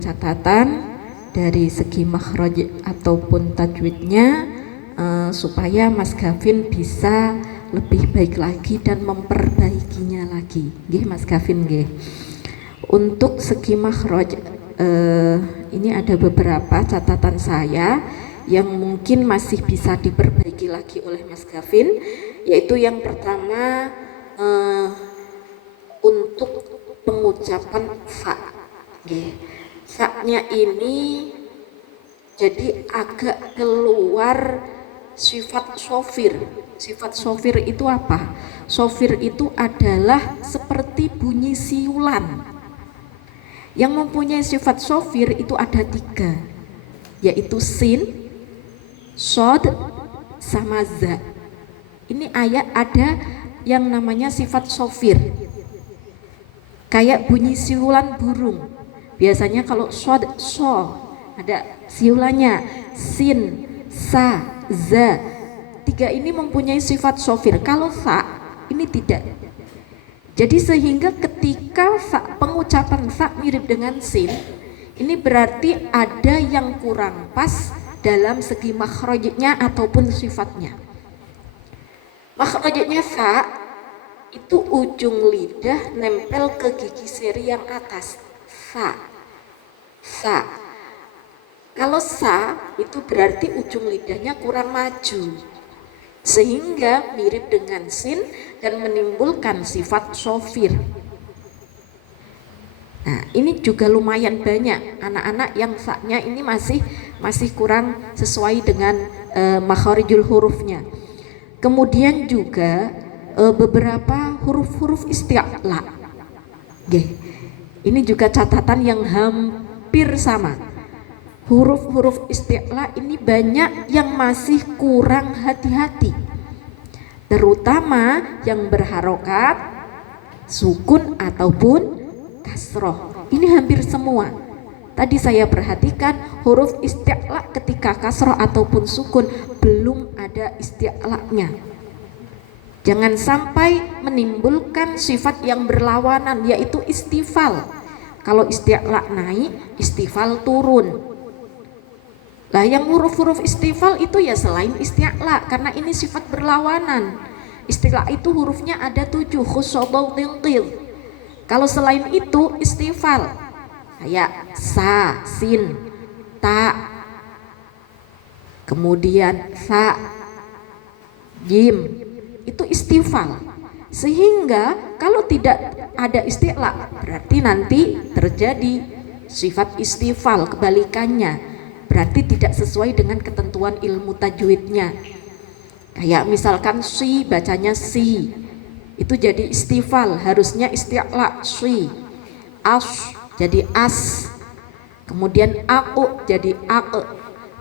catatan dari segi makhraj ataupun tajwidnya, supaya Mas Gavin bisa lebih baik lagi dan memperbaikinya lagi. Nggih Mas Gavin nggih. Untuk segi makhraj, ini ada beberapa catatan saya yang mungkin masih bisa diperbaiki lagi oleh Mas Gavin, yaitu yang pertama, untuk pengucapan fa. Fa-nya ini jadi agak keluar sifat sofir. Sifat sofir itu apa? Sofir itu adalah seperti bunyi siulan. Yang mempunyai sifat sofir itu ada 3, yaitu sin, sod, sama za. Ini ayat ada yang namanya sifat sofir, kayak bunyi siulan burung. Biasanya kalau sod, so, ada siulannya. Sin, sa, za, 3 ini mempunyai sifat sofir. Kalau sa, ini tidak. Jadi sehingga ketika fa, pengucapan fa mirip dengan sin, ini berarti ada yang kurang pas dalam segi makhrajnya ataupun sifatnya. Makhrajnya fa itu ujung lidah nempel ke gigi seri yang atas. Fa, sa. Kalau sa itu berarti ujung lidahnya kurang maju, sehingga mirip dengan sin dan menimbulkan sifat sofir. Nah, ini juga lumayan banyak anak-anak yang sa-nya ini masih kurang sesuai dengan makharijul hurufnya. Kemudian juga beberapa huruf-huruf isti'la. Ini juga catatan yang hampir sama. Huruf-huruf isti'la ini banyak yang masih kurang hati-hati, terutama yang berharokat sukun ataupun kasroh. Ini hampir semua. Tadi saya perhatikan huruf isti'la ketika kasroh ataupun sukun belum ada isti'lanya. Jangan sampai menimbulkan sifat yang berlawanan, yaitu istifal. Kalau isti'la naik, istifal turun. Lah yang huruf-huruf istifal itu ya selain isti'la, karena ini sifat berlawanan. Isti'la itu hurufnya ada 7, khusodol tiltil. Kalau selain itu istifal, kayak sa, sin, ta, kemudian sa, jim, itu istifal. Sehingga kalau tidak ada isti'la, berarti nanti terjadi sifat istifal, kebalikannya. Berarti tidak sesuai dengan ketentuan ilmu tajwidnya. Kayak misalkan si, bacanya si, itu jadi istifal, harusnya isti'la, si. As jadi as, kemudian aku jadi ak,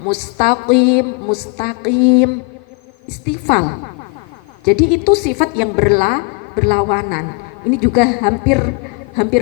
mustaqim, mustaqim, istifal. Jadi itu sifat yang berlawanan. Ini juga hampir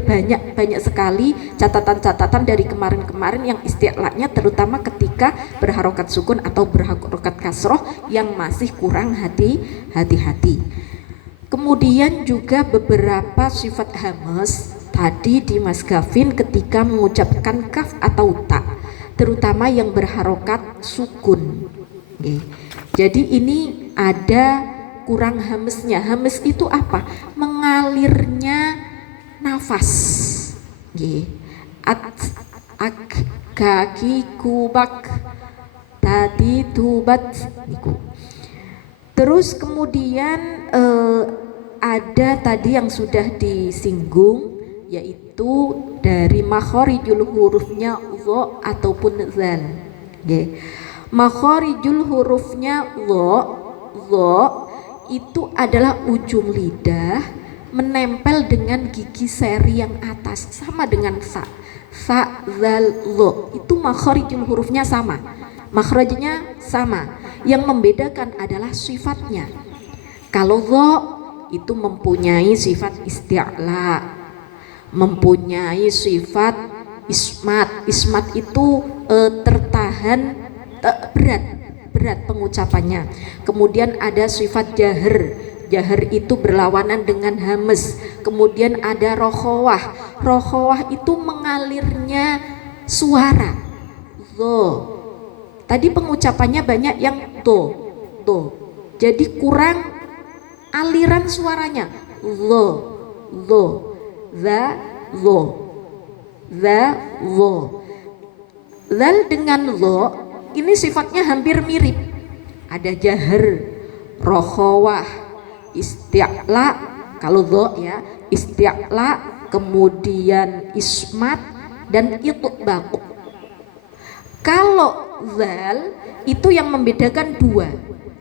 banyak sekali catatan-catatan dari kemarin-kemarin yang isti'lanya, terutama ketika berharokat sukun atau berharokat kasroh yang masih kurang hati-hati. Kemudian juga beberapa sifat hamas tadi di Mas Gavin ketika mengucapkan kaf atau ta, terutama yang berharokat sukun. Jadi ini ada kurang hamesnya. Hames itu apa? Mengalirnya nafas. Ak, kaki, kubak, tadi, tubat, niku. Terus kemudian ada tadi yang sudah disinggung, yaitu dari makharijul hurufnya dha ataupun zal. Makharijul hurufnya dha itu adalah ujung lidah menempel dengan gigi seri yang atas, sama dengan sa, zal, lo. Itu makharijul hurufnya sama, makhrajnya sama. Yang membedakan adalah sifatnya. Kalau dha itu mempunyai sifat isti'la, mempunyai sifat ismat. Ismat itu tertahan, berat pengucapannya. Kemudian ada sifat jahar. Jahar itu berlawanan dengan hames. Kemudian ada rokhowah. Rokhowah itu mengalirnya suara. Zo. Tadi pengucapannya banyak yang do. Jadi kurang aliran suaranya. Zo. Za, zo. Zal dengan zo ini sifatnya hampir mirip. Ada jahar, rokhawah, isti'la, kalau zo ya, isti'la, kemudian ismat dan itbaq. Kalau zal itu yang membedakan dua,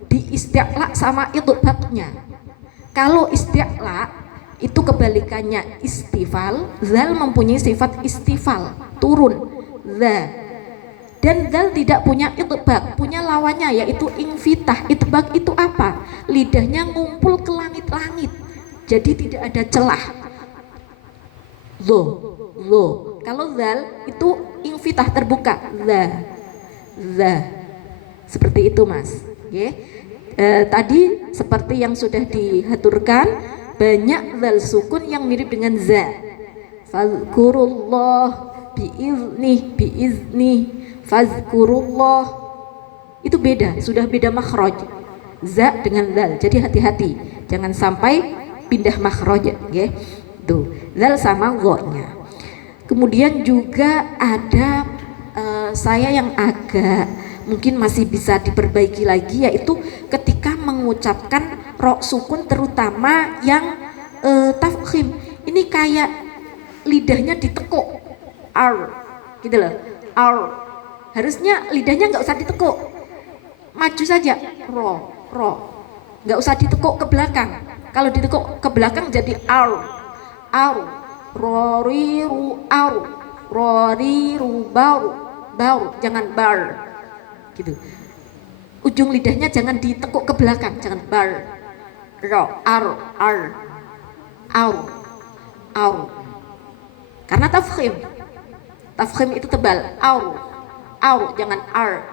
di isti'la sama itbaqnya. Kalau isti'la itu kebalikannya istifal, zal mempunyai sifat istifal, turun, za. Dan zal tidak punya itbaq, punya lawannya yaitu infitah. Itbaq itu apa? Lidahnya ngumpul ke langit-langit, jadi tidak ada celah. Zo. Kalau zal itu infitah, terbuka, za. Seperti itu mas. Okay. Tadi seperti yang sudah dihaturkan, banyak zal sukun yang mirip dengan za. Fazkurullah biizni, fazkurullah, itu beda, sudah beda makhraj za dengan zal. Jadi hati-hati jangan sampai pindah makhraj, okay? Tuh, zal sama go-nya. Kemudian juga ada saya yang agak mungkin masih bisa diperbaiki lagi, yaitu ketika mengucapkan ro sukun, terutama yang tafkhim. Ini kayak lidahnya ditekuk, gitu loh, harusnya lidahnya nggak usah ditekuk, maju saja, ro, nggak usah ditekuk ke belakang. Kalau ditekuk ke belakang jadi roriru, roriru, bau, jangan bar, gitu. Ujung lidahnya jangan ditekuk ke belakang, jangan bar, ro, karena tafkhim itu tebal, jangan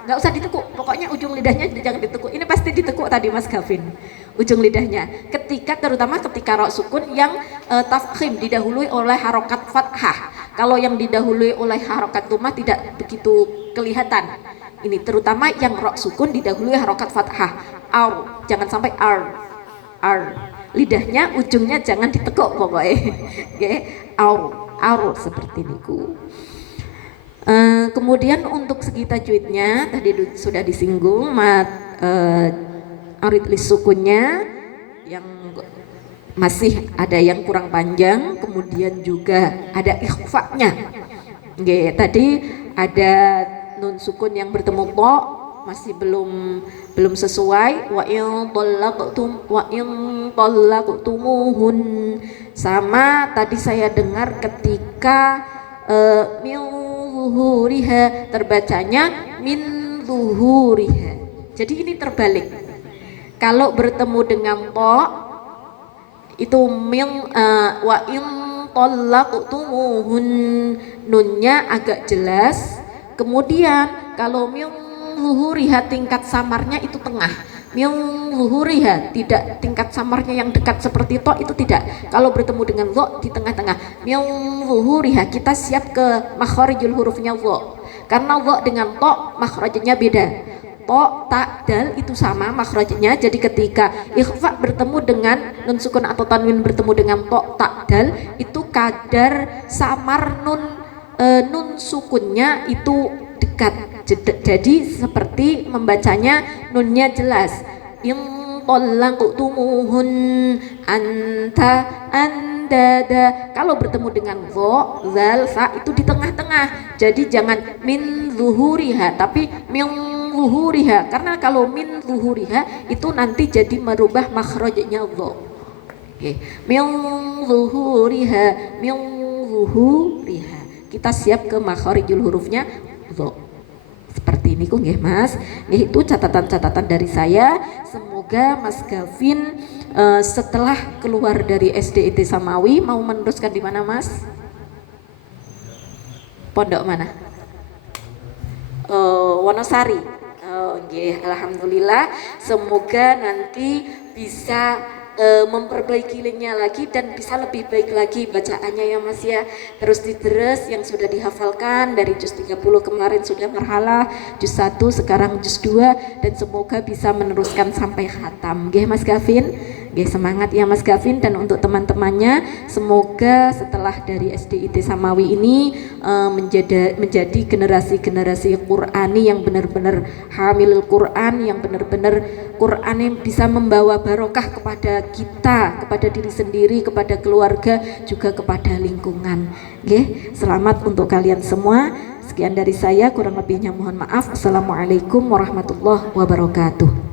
nggak usah ditekuk, pokoknya ujung lidahnya jangan ditekuk. Ini pasti ditekuk tadi Mas Gavin, ujung lidahnya. Terutama ketika ro sukun yang tafkhim didahului oleh harokat fathah. Kalau yang didahului oleh harokat dhammah tidak begitu kelihatan. Ini terutama yang ro sukun didahului harokat fathah, jangan sampai lidahnya ujungnya jangan ditekuk pokoknya. Okay. Seperti niku. Kemudian untuk segi tajwidnya tadi sudah disinggung, arid lis sukunnya yang masih ada yang kurang panjang, kemudian juga ada ikhfa'nya. Okay, tadi ada nun sukun yang bertemu to masih belum sesuai. Wa in talaqtumuhun, sama tadi saya dengar ketika min zuhuriha, terbacanya min zuhuriha. Jadi ini terbalik. Kalau bertemu dengan to itu min wa in talaqtumuhun, nunnya agak jelas. Kemudian kalau min zuhuriha tingkat samarnya itu tengah. Min zuhuriha tidak tingkat samarnya yang dekat seperti to, itu tidak. Kalau bertemu dengan zo di tengah-tengah. Min zuhuriha kita siap ke makharijul hurufnya zo. Karena zo dengan to makhrajnya beda. To, ta, dal itu sama makhrajnya. Jadi ketika ikhfa bertemu dengan nun sukun atau tanwin bertemu dengan to, ta, dal, itu kadar samar nun sukunnya itu dekat. Jadi seperti membacanya nunnya jelas. In talaqtumuhun andada. Kalau bertemu dengan zo, zal, sa itu di tengah-tengah. Jadi jangan min zuhuriha tapi min zuhuriha, karena kalau min zuhuriha itu nanti jadi merubah makhrajnya zo. Oke. Min zuhuriha, min zuhuriha. Kita siap ke makharijul hurufnya zo. Seperti ini kok nggih Mas. Nggih, itu catatan-catatan dari saya. Semoga Mas Gavin setelah keluar dari SDIT Samawi mau meneruskan di mana Mas? Pondok mana? Wonosari. Nggih, alhamdulillah. Semoga nanti bisa memperbaiki linknya lagi dan bisa lebih baik lagi bacaannya ya Mas ya. Terus diterus yang sudah dihafalkan dari juz 30 kemarin sudah marhalah, juz 1 sekarang juz 2, dan semoga bisa meneruskan sampai khatam. Nggih Mas Gavin. Nggih, semangat ya Mas Gavin, dan untuk teman-temannya semoga setelah dari SDIT Samawi ini menjadi generasi-generasi Qur'ani yang benar-benar hamilul Qur'an, yang benar-benar Qur'an yang bisa membawa barokah kepada kita, kepada diri sendiri, kepada keluarga, juga kepada lingkungan. Oke, selamat untuk kalian semua. Sekian dari saya, kurang lebihnya mohon maaf. Assalamualaikum warahmatullahi wabarakatuh.